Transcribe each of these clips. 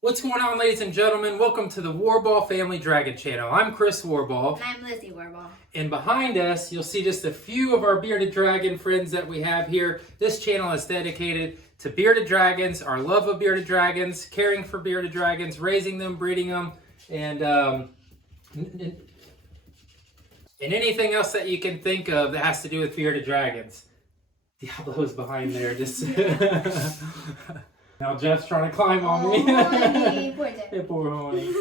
What's going on, ladies and gentlemen? Welcome to the Warball Family Dragon Channel. I'm Chris Warball. And I'm Lizzie Warball. And behind us, you'll see just a few of our bearded dragon friends that we have here. This channel is dedicated to bearded dragons, our love of bearded dragons, caring for bearded dragons, raising them, breeding them, and anything else that you can think of that has to do with bearded dragons. Diablo's behind there, just... Now Jeff's trying to climb on me. Honey, poor Jeff. Poor honey.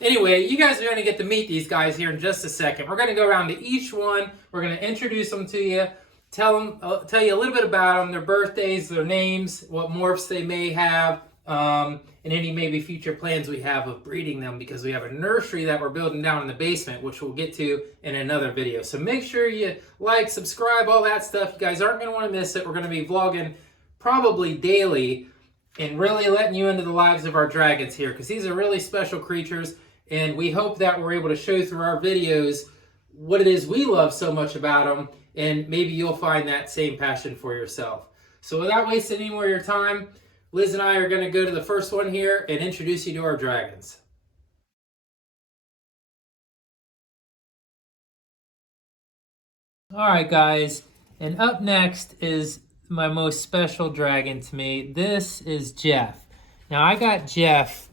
Anyway, you guys are going to get to meet these guys here in just a second. We're going to go around to each one. We're going to introduce them to you, tell you a little bit about them, their birthdays, their names, what morphs they may have, and any maybe future plans we have of breeding them, because we have a nursery that we're building down in the basement, which we'll get to in another video. So make sure you like, subscribe, all that stuff. You guys aren't going to want to miss it. We're going to be vlogging probably daily and really letting you into the lives of our dragons here, because these are really special creatures, and we hope that we're able to show through our videos what it is we love so much about them, and maybe you'll find that same passion for yourself. So without wasting any more of your time, Liz and I are going to go to the first one here and introduce you to our dragons. All right, guys, and up next is my most special dragon to me. This is Jeff. Now, I got Jeff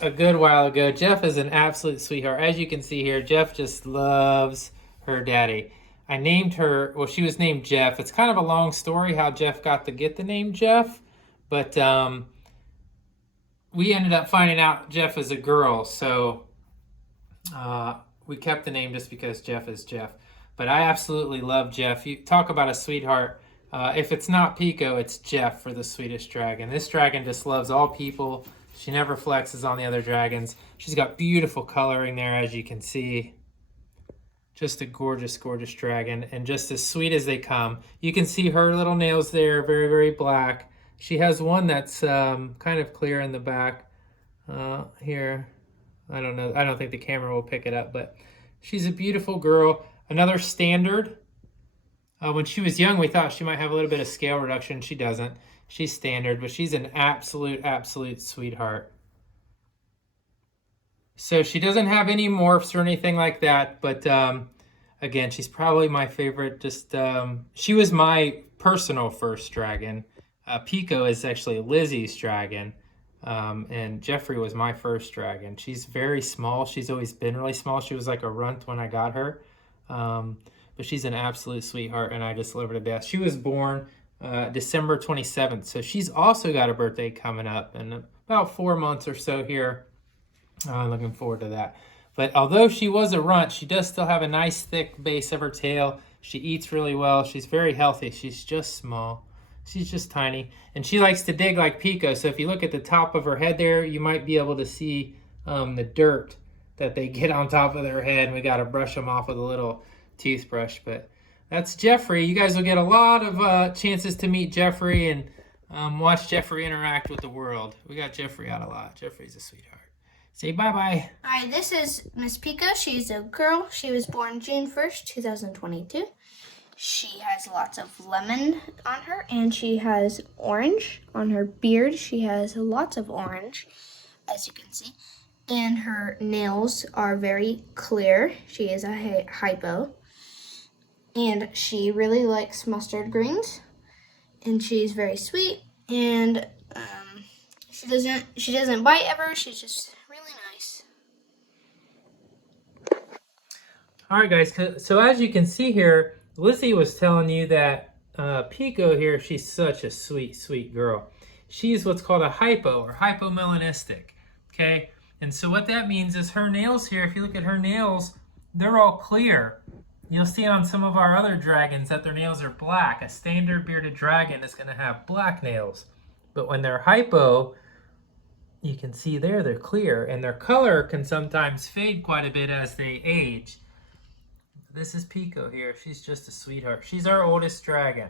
a good while ago. Jeff is an absolute sweetheart. As you can see here, Jeff just loves her daddy. I named her, well, she was named Jeff. It's kind of a long story how Jeff got to get the name Jeff, but we ended up finding out Jeff is a girl, so we kept the name just because Jeff is Jeff. But I absolutely love Jeff. You talk about a sweetheart. If it's not Pico, it's Jeff for the sweetest dragon. This dragon just loves all people. She never flexes on the other dragons. She's got beautiful coloring there, as you can see. Just a gorgeous, gorgeous dragon, and just as sweet as they come. You can see her little nails there, very, very black. She has one that's kind of clear in the back here. I don't know. I don't think the camera will pick it up, but she's a beautiful girl. Another standard. When she was young, we thought she might have a little bit of scale reduction. She doesn't. She's standard, but she's an absolute, absolute sweetheart. So she doesn't have any morphs or anything like that, but again, she's probably my favorite. Just she was my personal first dragon. Pico is actually Lizzie's dragon, and Jeffrey was my first dragon. She's very small. She's always been really small. She was like a runt when I got her. But she's an absolute sweetheart, and I just love her to death. She was born December 27th, so she's also got a birthday coming up in about 4 months or so here. Looking forward to that. But although she was a runt, she does still have a nice thick base of her tail. She eats really well. She's very healthy. She's just small. She's just tiny. And she likes to dig like Pico, so if you look at the top of her head there, you might be able to see the dirt that they get on top of their head, and we got to brush them off with a little toothbrush. But that's Jeffrey. You guys will get a lot of chances to meet Jeffrey and watch Jeffrey interact with the world. We got Jeffrey out a lot. Jeffrey's a sweetheart. Say bye-bye. Hi, this is Miss Pico. She's a girl. She was born June 1st, 2022. She has lots of lemon on her, and she has orange on her beard. She has lots of orange, as you can see. And her nails are very clear. She is a hypo. And she really likes mustard greens. And she's very sweet. And she doesn't bite ever. She's just really nice. All right, guys. So as you can see here, Lizzie was telling you that Pico here, she's such a sweet, sweet girl. She's what's called a hypo or hypomelanistic. Okay. And so what that means is her nails here, if you look at her nails, they're all clear. You'll see on some of our other dragons that their nails are black. A standard bearded dragon is going to have black nails. But when they're hypo, you can see there they're clear. And their color can sometimes fade quite a bit as they age. This is Pico here. She's just a sweetheart. She's our oldest dragon.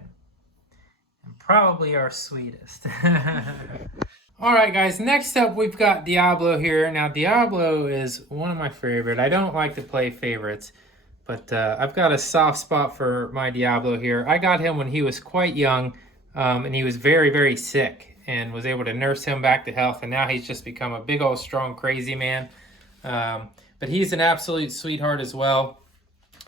And probably our sweetest. All right, guys, next up we've got Diablo here. Now, Diablo is one of my favorite. I don't like to play favorites, but I've got a soft spot for my Diablo here. I got him when he was quite young, and he was very, very sick. and was able to nurse him back to health, and now he's just become a big old strong crazy man. But he's an absolute sweetheart as well.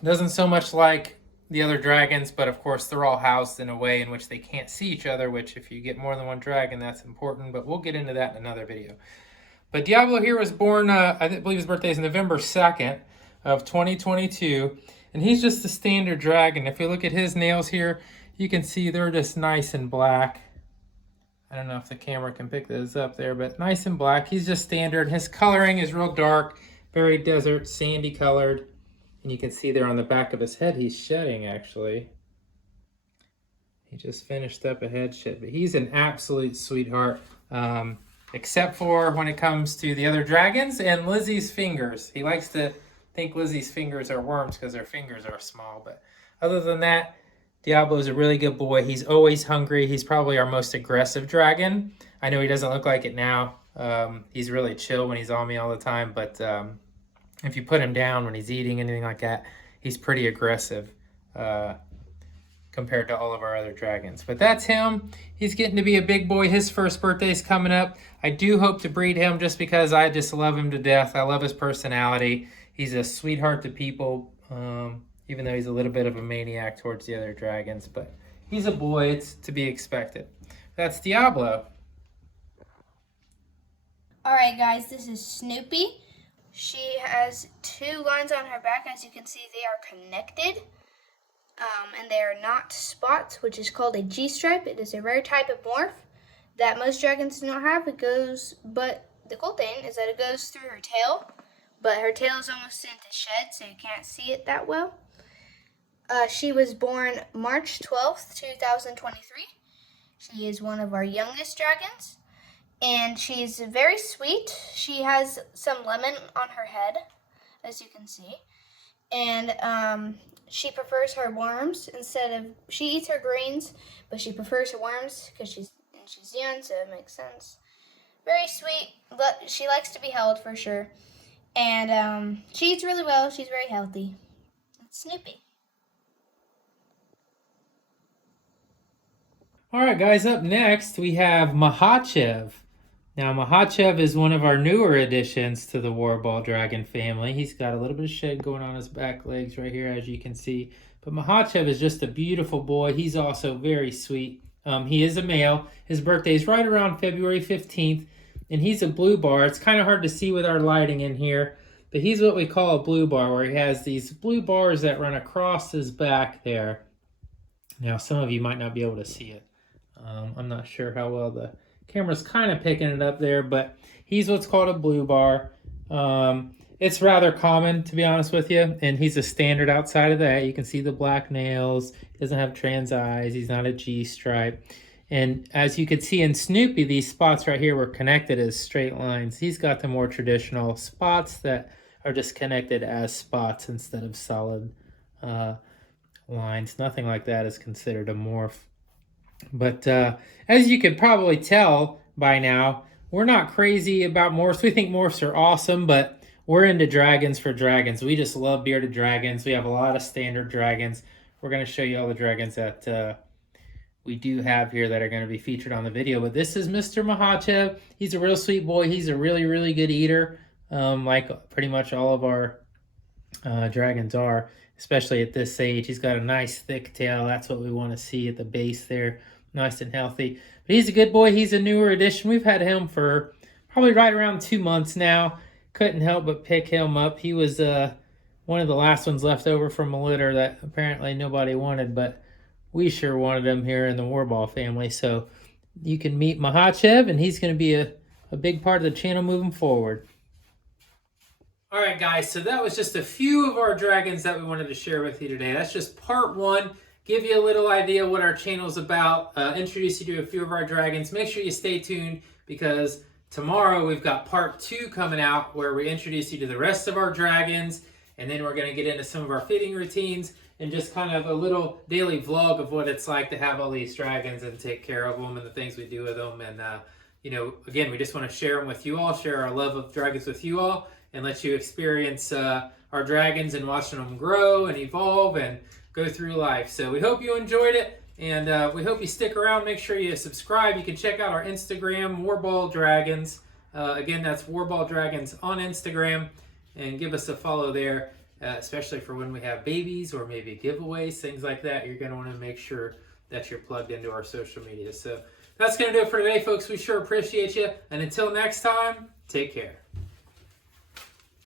Doesn't so much like the other dragons, but of course they're all housed in a way in which they can't see each other, which if you get more than one dragon, that's important, but we'll get into that in another video. But Diablo here was born, I believe his birthday is November 2nd of 2022, and he's just a standard dragon. If you look at his nails here, you can see they're just nice and black. I don't know if the camera can pick those up there, but nice and black. He's just standard. His coloring is real dark, very desert, sandy colored. And you can see there on the back of his head, he's shedding actually. He just finished up a head shed, but he's an absolute sweetheart. Except for when it comes to the other dragons and Lizzie's fingers. He likes to think Lizzie's fingers are worms because her fingers are small. But other than that, Diablo's a really good boy. He's always hungry. He's probably our most aggressive dragon. I know he doesn't look like it now. He's really chill when he's on me all the time, but if you put him down when he's eating, anything like that, he's pretty aggressive compared to all of our other dragons. But that's him. He's getting to be a big boy. His first birthday's coming up. I do hope to breed him just because I just love him to death. I love his personality. He's a sweetheart to people, even though he's a little bit of a maniac towards the other dragons. But he's a boy. It's to be expected. That's Diablo. All right, guys, this is Snoopy. She has 2 lines on her back. As you can see, they are connected, and they are not spots, which is called a G-stripe. It is a rare type of morph that most dragons do not have. But the cool thing is that it goes through her tail, but her tail is almost into shed, so you can't see it that well. She was born March 12th, 2023. She is one of our youngest dragons. And she's very sweet. She has some lemon on her head, as you can see. And she prefers her worms she eats her greens, but she prefers her worms because she's young, so it makes sense. Very sweet, but she likes to be held for sure. And she eats really well. She's very healthy. It's Snoopy. All right, guys, up next we have Mahajev. Now, Mahajev is one of our newer additions to the Warball dragon family. He's got a little bit of shed going on his back legs right here, as you can see. But Mahajev is just a beautiful boy. He's also very sweet. He is a male. His birthday is right around February 15th, and he's a blue bar. It's kind of hard to see with our lighting in here, but he's what we call a blue bar, where he has these blue bars that run across his back there. Now, some of you might not be able to see it. I'm not sure how well the camera's kind of picking it up there, but he's what's called a blue bar. It's rather common, to be honest with you, and he's a standard outside of that. You can see the black nails. He doesn't have trans eyes. He's not a G-stripe. And as you can see in Snoopy, these spots right here were connected as straight lines. He's got the more traditional spots that are just connected as spots instead of solid lines. Nothing like that is considered a morph. But as you could probably tell by now, we're not crazy about morphs. We think morphs are awesome, but we're into dragons for dragons. We just love bearded dragons. We have a lot of standard dragons. We're going to show you all the dragons that we do have here that are going to be featured on the video. But this is Mr. Mahajev. He's a real sweet boy. He's a really, really good eater, like pretty much all of our dragons are, especially at this age. He's got a nice thick tail. That's what we want to see at the base there. Nice and healthy. But he's a good boy. He's a newer addition. We've had him for probably right around 2 months now. Couldn't help but pick him up. He was one of the last ones left over from a litter that apparently nobody wanted, but we sure wanted him here in the Warball family. So you can meet Mahajev, and he's going to be a big part of the channel moving forward. All right, guys, so that was just a few of our dragons that we wanted to share with you today. That's just part 1. Give you a little idea what our channel's about, introduce you to a few of our dragons. Make sure you stay tuned because tomorrow we've got part 2 coming out where we introduce you to the rest of our dragons, and then we're going to get into some of our feeding routines and just kind of a little daily vlog of what it's like to have all these dragons and take care of them and the things we do with them. And, again, we just want to share them with you all, share our love of dragons with you all, and let you experience our dragons and watching them grow and evolve and go through life. So we hope you enjoyed it. And we hope you stick around. Make sure you subscribe. You can check out our Instagram, Warball Dragons. Again, that's Warball Dragons on Instagram. And give us a follow there, especially for when we have babies or maybe giveaways, things like that. You're going to want to make sure that you're plugged into our social media. So that's going to do it for today, folks. We sure appreciate you. And until next time, take care.